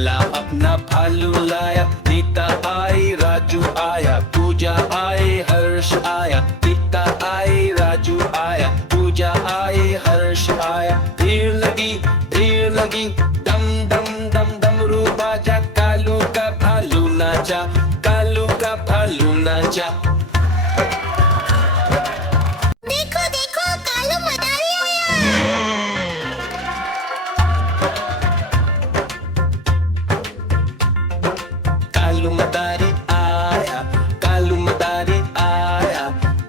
काला अपना भालू लाया, नीता आई राजू आया, पूजा आई हर्ष आया, नीता आई राजू आया, पूजा आई हर्ष आया। भीड़ लगी दम दम दम डमरू बाजा, कालू का भालू नाचा, कालू का भालू नाचा। देखो देखो कालू मदारी आया। कालू मदारी आया, कालू मदारी आया,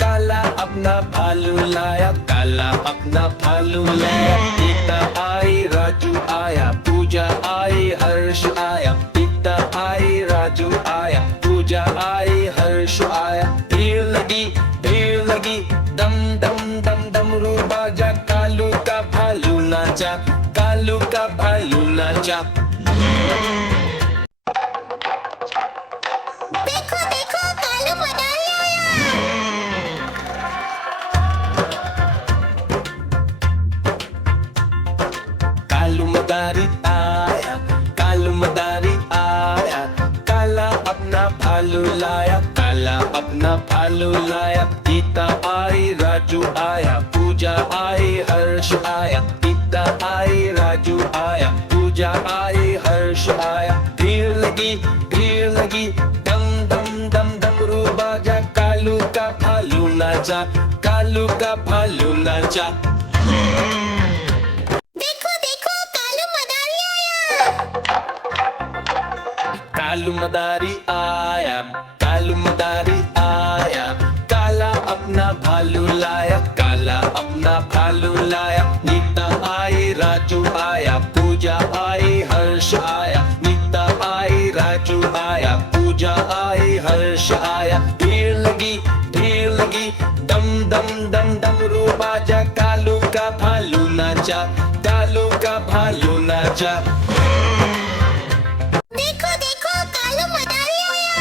काला अपना भालू लाया, काला अपना भालू लाया। नीता आई राजू आया, पूजा आई हर्ष आया, नीता आई राजू आया, पूजा आई हर्ष आया। भीड़ लगी दम दम दम डमरू बाजा, कालू का भालू नाचा, कालू का भालू नाचा। देखो देखो कालू मदारी आया। कालू मदारी आया, कालू मदारी आया, काला अपना भालू लाया, काला अपना भालू लाया। नीता आई राजू आया, पूजा आई हर्ष आया, नीता आई राजू आया, पूजा आई हर्ष आया। भीड़ लगी दम दम दम डमरू बाजा, कालू का भालू नाचा, कालू का भालू नाचा। देखो देखो कालू मदारी आया। कालू मदारी आया, कालू मदारी आया, काला अपना भालू लाया, काला अपना भालू लाया। नीता आई राजू आया, पूजा आई हर्ष आया, नीता आई राजू आया, पूजा आई हर्ष आया। भीड़ लगी दम दम दम डमरू बाजा, कालू का भालू नाचा, कालू का भालू नाचा। देखो देखो कालू मदारी आया।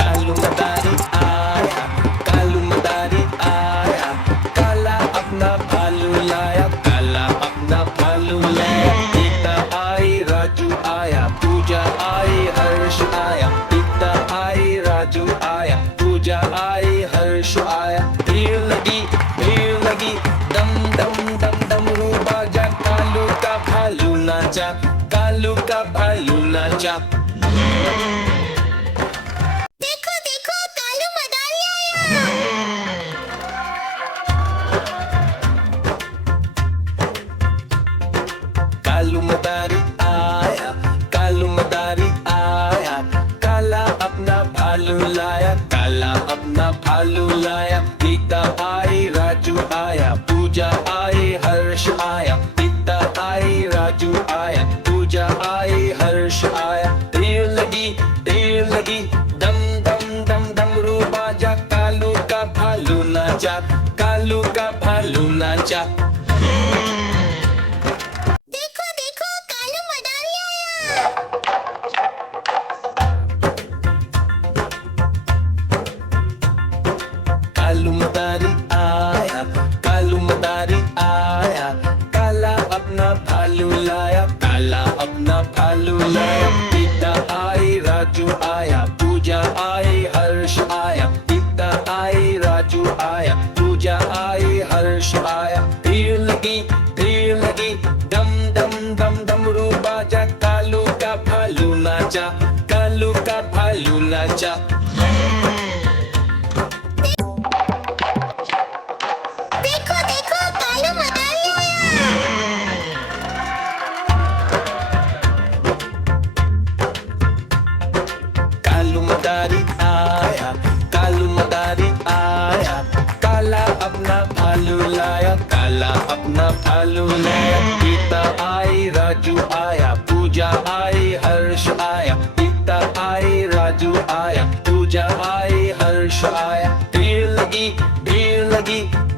कालू मदारी आया, कालू मदारी आया, काला अपना भालू लाया, काला अपना भालू लाया। नीता आई राजू आया, पूजा आई हर्ष आया, नीता आई राजू आया, पूजा आई हर्ष आया। भीड़ लगी दम दम दम डमरू बाजा, कालू का भालू नाचा, कालू का भालू नाचा। देखो देखो कालू मदारी आया। कालू मदारी आया, कालू मदारी आया, काला अपना भालू लाया, काला अपना भालू लाया। नीता आई राजू आया, पूजा आई हर्ष आया, नीता आई राजू आया, पूजा आई हर्ष आया। भीड़ लगी दम दम दम डमरू बाजा, कालू का भालू नाचा, कालू का भालू नाचा। देखो देखो कालू मदारी आया। कालू मदारी आया, कालू मदारी आया, काला अपना भालू लाया, काला अपना भालू लाया। नीता आई राजू आया, पूजा आई हर्ष आया, नीता आई राजू आया, पूजा आई हर्ष आया। भीड़ लगी दम दम दम डमरू बाजा, कालू का भालू नाचा, कालू का भालू नाचा। देखो देखो कालू मदारी आया। कालू मदारी आया, कालू मदारी आया, काला अपना भालू लाया, काला अपना भालू लाया। नीता आई राजू आया, पूजा आई हर्ष आया, नीता आई राजू आया, पूजा आई हर्ष आया। भीड़ लगी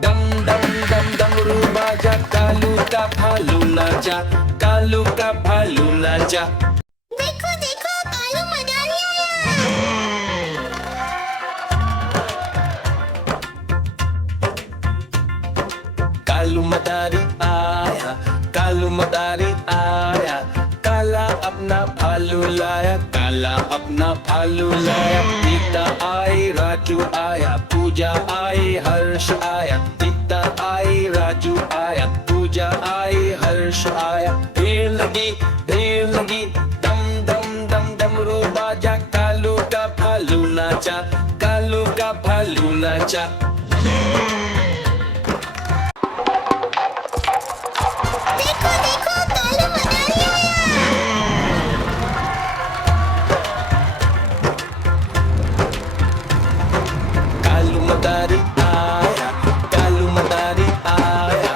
दम दम दम डमरू बाजा, कालू का भालू नाचा, कालू का भालू नाचा। देखो देखो कालू मदारी आया। कालू मदारी आया, कालू मदारी आया, काला अपना भालू लाया, काला अपना भालू लाया। गीता आई, राजू आया, पूजा आई, हर्ष आया। गीता आई, राजू आया, पूजा आई, हर्ष आया। भीड़ लगी, दम दम दम डमरू बाजा, कालू का भालू नाचा, कालू का भालू नाचा। देखो देखो कालू मदारी आया। कालू मदारी आया, कालू मदारी आया,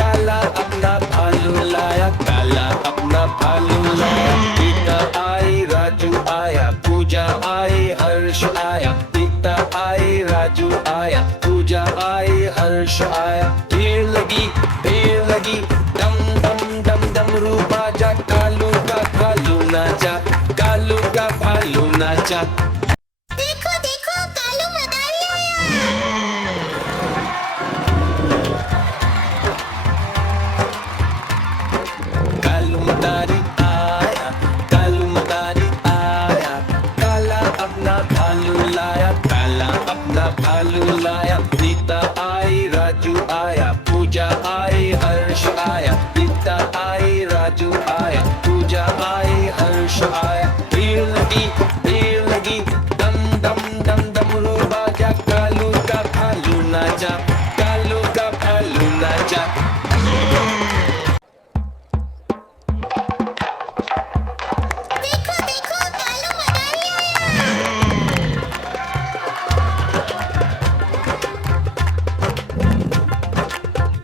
काला अपना भालू लाया, काला अपना भालू लाया। गीता आई, राजू आया, पूजा आई, हर्ष आया। गीता आई, राजू आया, पूजा आई, हर्ष आया। भीड़ लगी, दम दम दम डमरू बाजा, कालू का भालू नाचा, कालू का भालू नाचा। देखो देखो कालू मदारी आया। कालू मदारी आया, कालू मदारी आया, काला अपना भालू लाया, काला अपना भालू लाया। गीता आई, राजू आया, पूजा आई, हर्ष आया। गीता आई, राजू आया, पूजा आई, हर्ष आया। भीड़ लगी, दम दम दम डमरू बाजा, कालू का भालू नाचा, कालू का भालू नाचा। देखो देखो कालू मदारी आया।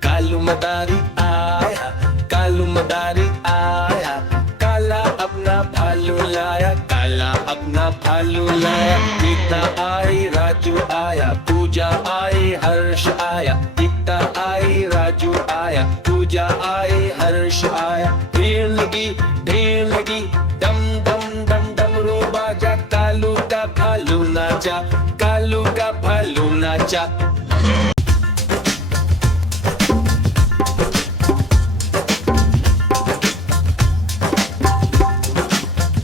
कालू मदारी आया, कालू मदारी आया, काला अपना भालू लाया, काला अपना भालू लाया। गीता आई, राजू आया, पूजा आई, हर्ष आया। गीता आई, राजू आया, पूजा आई, हर्ष आया। भीड़ लगी, दम दम दम डमरू बाजा, कालू का भालू नाचा, कालू का भालू नाचा।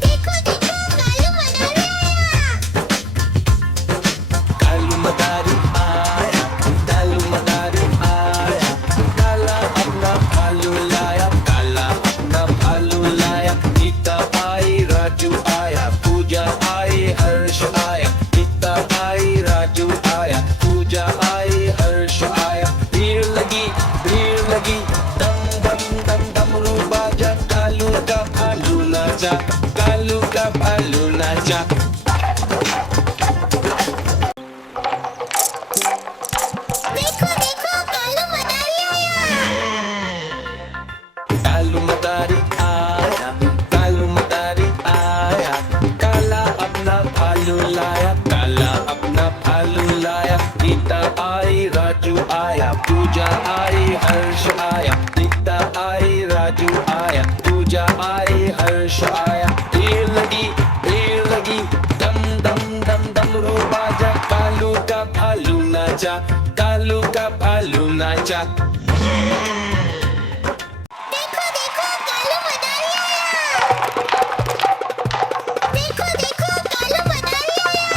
देखो देखो कालू मदारी आया। कालू मदारी आया, काला अपना भालू लाया, काला अपना भालू लाया। गीता आई, राजू आया, पूजा आई, हर्ष आया। गीता आई, राजू आया, पूजा आई, हर्ष आया। भीड़ लगी, दम दम दम डमरू बाजा, कालू का भालू नाचा, कालू का भालू नाचा। देखो देखो कालू मदारी आया। कालू मदारी आया, कालू मदारी आया, काला अपना भालू लाया, काला अपना भालू लाया। गीता आई, राजू आया, पूजा आई, हर्ष आया। गीता आई, राजू आया, पूजा आई, हर्ष आया। भीड़ लगी, दम दम दम डमरू बाजा, कालू का भालू नाचा, कालू का भालू नाचा। देखो देखो कालू मदारी आया। देखो देखो कालू मदारी आया।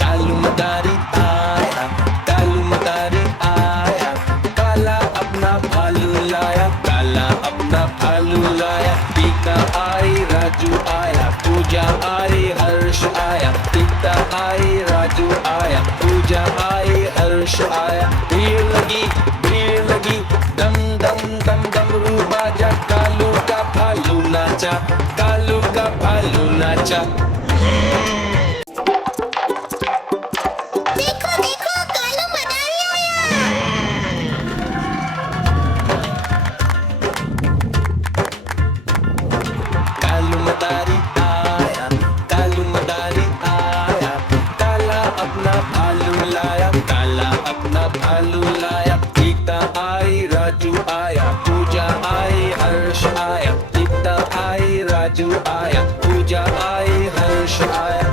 कालू मदारी आया, कालू मदारी आया, काला अपना भालू लाया, काला अपना भालू लाया। गीता आई, राजू आया, पूजा आई, हर्ष आया। गीता आई, राजू आया, पूजा आई, हर्ष आया। भीड़ लगी, दम दम दम डमरू बाजा, कालू का भालू नाचा, कालू का भालू नाचा। देखो देखो कालू मदारी आया। कालू मदारी आया, कालू मदारी आया, काला अपना भालू लाया, काला अपना भालू लाया। गीता आई, राजू आया, पूजा आई, हर्ष आया। गीता आई, राजू आया, पूजा आई, हर्ष आया।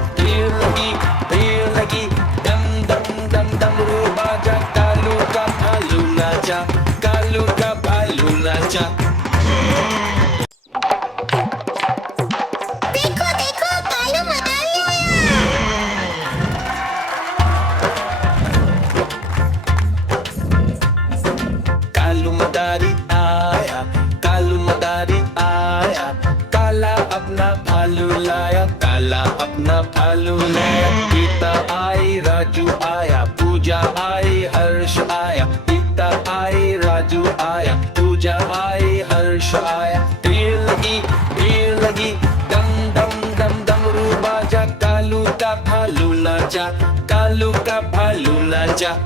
अपना भालू लाया, गीता आई राजू आया, पूजा आई हर्ष आया, गीता आई राजू आया, पूजा आई हर्ष आया। भीड़ लगी दम दम दम डमरू बाजा, कालू का भालू नाचा, कालू का भालू नाचा।